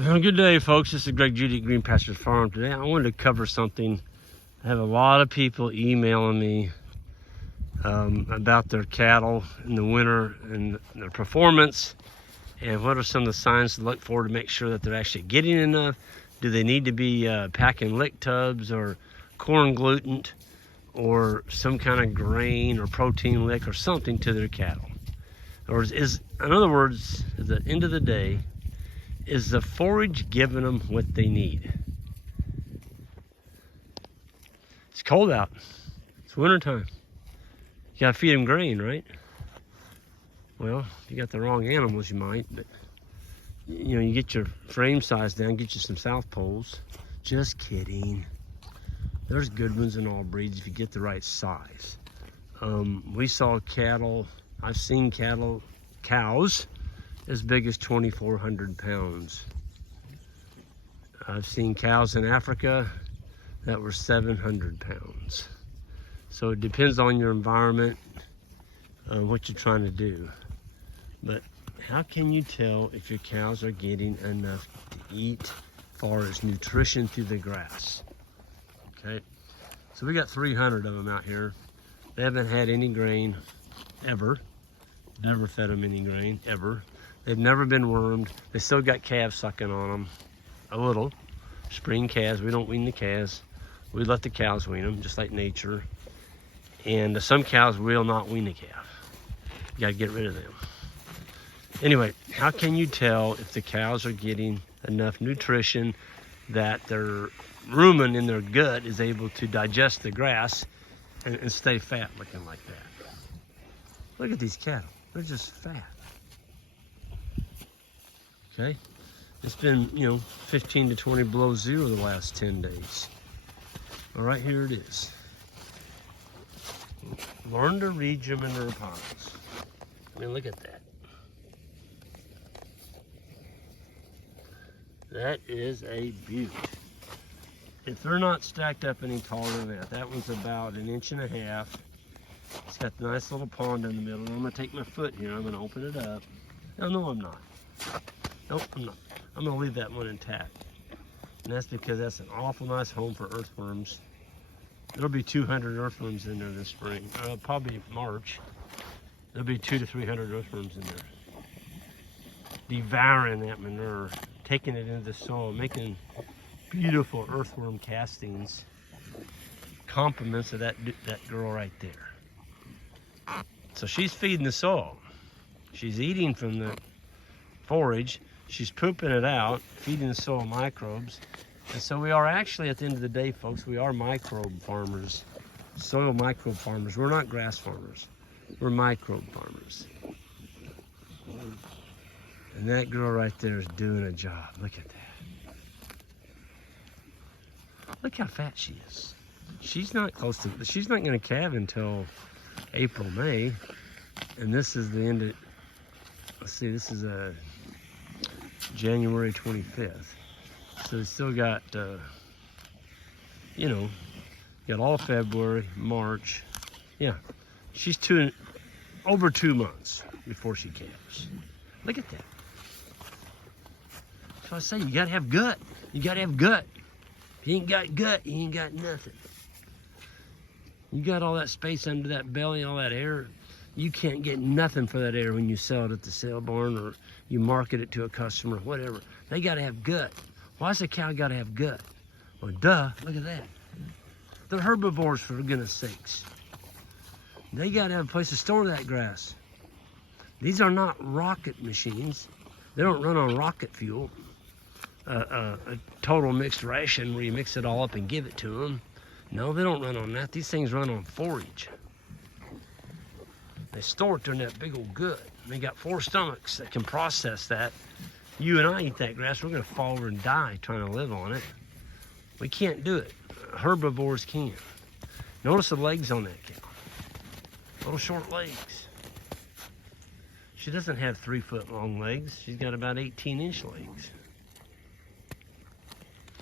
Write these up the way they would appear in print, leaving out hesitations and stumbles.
Good day, folks. This is Greg Judy at Green Pastures Farm. Today I wanted to cover something. I have a lot of people emailing me about their cattle in the winter and their performance, and what are some of the signs to look for to make sure that they're actually getting enough. Do they need to be packing lick tubs or corn gluten or some kind of grain or protein lick or something to their cattle? Or in other words, at the end of the day, is the forage giving them what they need? It's cold out. It's winter time. You gotta feed them grain, right? Well, if you got the wrong animals, you might, but you get your frame size down, get you some South Poles. Just kidding. There's good ones in all breeds if you get the right size. We saw cattle, I've seen cows as big as 2,400 pounds. I've seen cows in Africa that were 700 pounds. So it depends on your environment, what you're trying to do. But how can you tell if your cows are getting enough to eat as far as nutrition through the grass? Okay, so we got 300 of them out here. They haven't had any grain ever. Never fed them any grain ever. They've never been wormed. They still got calves sucking on them, a little. Spring calves, we don't wean the calves. We let the cows wean them, just like nature. And some cows will not wean the calf. You gotta get rid of them. Anyway, how can you tell if the cows are getting enough nutrition that their rumen in their gut is able to digest the grass and stay fat looking like that? Look at these cattle, they're just fat. Okay, it's been 15 to 20 below zero the last 10 days. All right, here it is. Learn to read your manure piles. I mean, look at that. That is a beaut. If they're not stacked up any taller than that, that one's about 1.5 inches. It's got a nice little pond in the middle. I'm gonna take my foot here, I'm gonna open it up. No, I'm not. Nope, I'm not. I'm gonna leave that one intact. And that's because that's an awful nice home for earthworms. There'll be 200 earthworms in there this spring. Probably March. There'll be 200 to 300 earthworms in there. Devouring that manure, taking it into the soil, making beautiful earthworm castings. Compliments of that girl right there. So she's feeding the soil. She's eating from the forage. She's pooping it out, feeding the soil microbes. And so we are actually, at the end of the day, folks, we are microbe farmers, soil microbe farmers. We're not grass farmers. We're microbe farmers. And that girl right there is doing a job. Look at that. Look how fat she is. She's not she's not going to calve until April, May. And this is the end of, let's see, this is January 25th. So we still got, got all February, March. Yeah, she's over 2 months before she calves. Look at that. So I say, you gotta have gut. You gotta have gut. If you ain't got gut, you ain't got nothing. You got all that space under that belly, all that air. You can't get nothing for that air when you sell it at the sale barn or you market it to a customer, whatever. They gotta have gut. Why's a cow gotta have gut? Well, duh, look at that. They're herbivores, for goodness sakes. They gotta have a place to store that grass. These are not rocket machines. They don't run on rocket fuel. A total mixed ration where you mix it all up and give it to them. No, they don't run on that. These things run on forage. They store it during that big old gut. They got 4 stomachs that can process that. You and I eat that grass, we're gonna fall over and die trying to live on it. We can't do it. Herbivores can. Notice the legs on that cow. Little short legs. She doesn't have 3-foot long legs. She's got about 18-inch legs.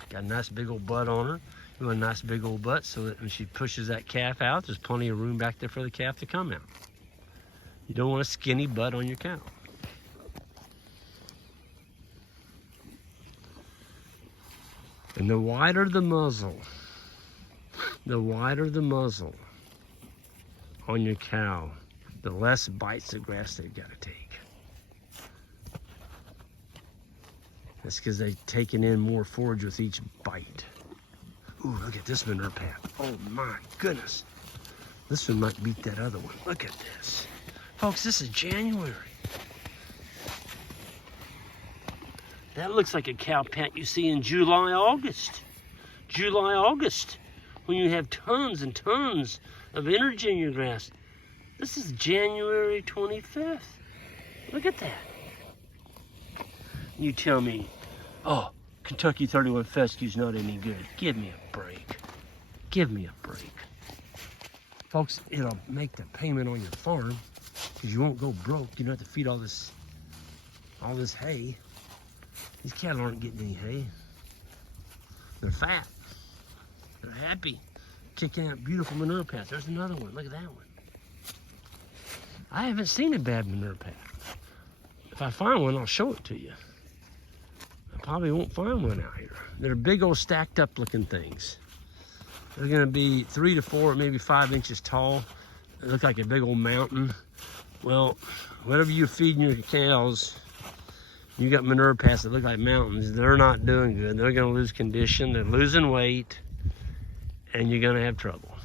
Got a nice big old butt on her. You want a nice big old butt so that when she pushes that calf out, there's plenty of room back there for the calf to come out. You don't want a skinny butt on your cow. And the wider the muzzle on your cow, the less bites of grass they've got to take. That's because they've taken in more forage with each bite. Ooh, look at this manure pad. Oh my goodness. This one might beat that other one. Look at this. Folks, this is January. That looks like a cow pant you see in July, August. July, August, when you have tons and tons of energy in your grass. This is January 25th. Look at that. You tell me, oh, Kentucky 31 Fescue's not any good. Give me a break. Give me a break. Folks, it'll make the payment on your farm because you won't go broke. You don't have to feed all this hay. These cattle aren't getting any hay. They're fat. They're happy. Kicking out beautiful manure paths. There's another one. Look at that one. I haven't seen a bad manure path. If I find one, I'll show it to you. I probably won't find one out here. They're big old stacked up looking things. They're gonna be 3 to 4, maybe 5 inches tall. They look like a big old mountain. Well, whatever you're feeding your cows, you got manure paths that look like mountains. They're not doing good. They're gonna lose condition. They're losing weight, and you're gonna have trouble.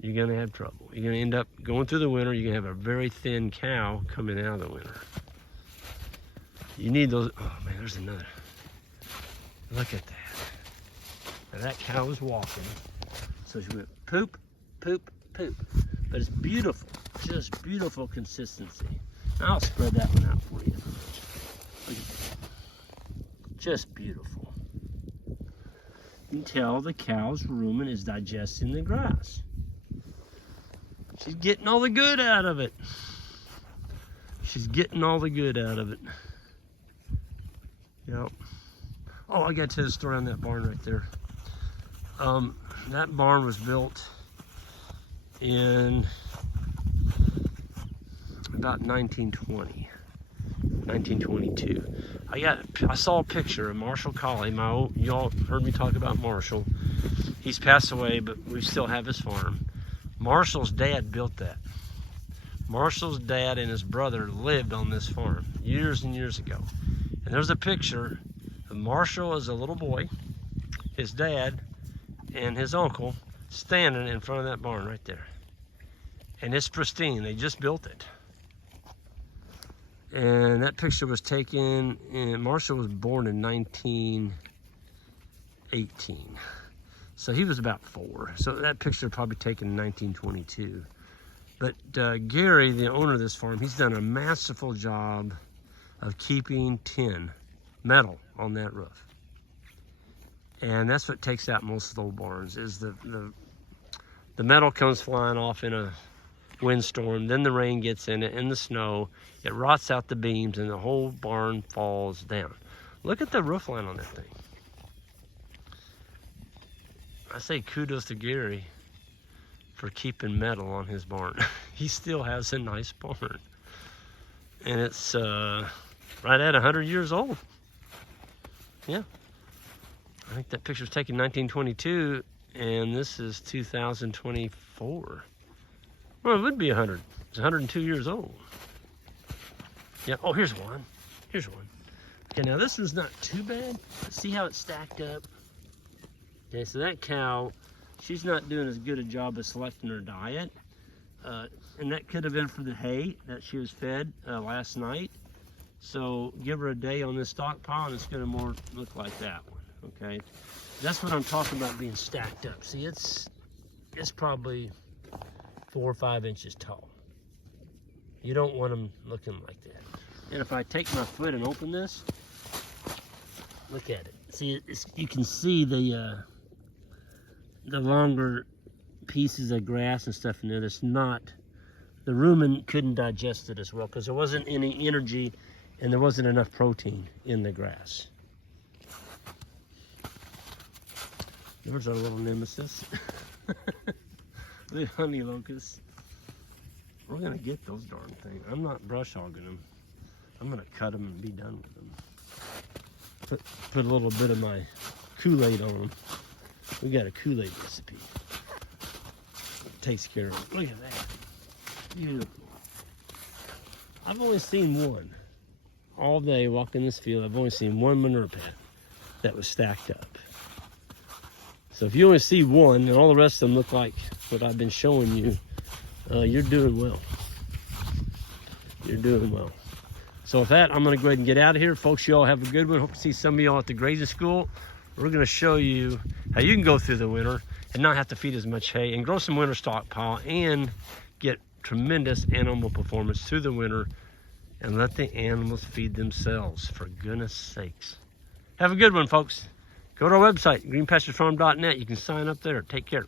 You're gonna have trouble. You're gonna end up going through the winter. You're gonna have a very thin cow coming out of the winter. You need those. Oh man, there's another. Look at that. Now that cow was walking, so she went poop, poop, poop. But it's beautiful, just beautiful consistency. I'll spread that one out for you. Look at that. Just beautiful. You can tell the cow's rumen is digesting the grass. She's getting all the good out of it. She's getting all the good out of it. Yep. Oh, I got to tell the story on that barn right there. That barn was built in about 1920, 1922. I saw a picture of Marshall Collie. Y'all heard me talk about Marshall. He's passed away, but we still have his farm. Marshall's dad built that. Marshall's dad and his brother lived on this farm years and years ago. And there's a picture of Marshall as a little boy, his dad, and his uncle standing in front of that barn right there. And it's pristine. They just built it. And that picture was taken, and Marshall was born in 1918. So he was about 4. So that picture probably taken in 1922. But Gary, the owner of this farm, he's done a masterful job of keeping metal on that roof. And that's what takes out most of the old barns, is the metal comes flying off in a windstorm, then the rain gets in it, and the snow, it rots out the beams, and the whole barn falls down. Look at the roof line on that thing. I say kudos to Gary for keeping metal on his barn. He still has a nice barn. And it's right at 100 years old. Yeah. I think that picture was taken in 1922, and this is 2024. Well, it would be 100. It's 102 years old. Yeah, oh, here's one. Here's one. Okay, now this one's not too bad. See how it's stacked up? Okay, so that cow, she's not doing as good a job of selecting her diet. And that could have been for the hay that she was fed last night. So give her a day on this stockpile and it's gonna more look like that one, okay? That's what I'm talking about being stacked up. See, it's probably 4 or 5 inches tall. You don't want them looking like that. And if I take my foot and open this, look at it. See, you can see the longer pieces of grass and stuff in there. That's not, the rumen couldn't digest it as well because there wasn't any energy and there wasn't enough protein in the grass. There's our little nemesis. The honey locust. We're gonna get those darn things. I'm not brush hogging them. I'm gonna cut them and be done with them. put a little bit of my Kool-Aid on them. We got a Kool-Aid recipe. It takes care of it. Look at that. Beautiful. I've only seen one. All day walking this field, I've only seen one manure pad that was stacked up. So if you only see one and all the rest of them look like what I've been showing you, you're doing well. You're doing well. So with that, I'm gonna go ahead and get out of here. Folks, you all have a good one. Hope to see some of y'all at the grazing school. We're gonna show you how you can go through the winter and not have to feed as much hay and grow some winter stockpile and get tremendous animal performance through the winter and let the animals feed themselves, for goodness sakes. Have a good one, folks. Go to our website, greenpasturesfarm.net. You can sign up there. Take care.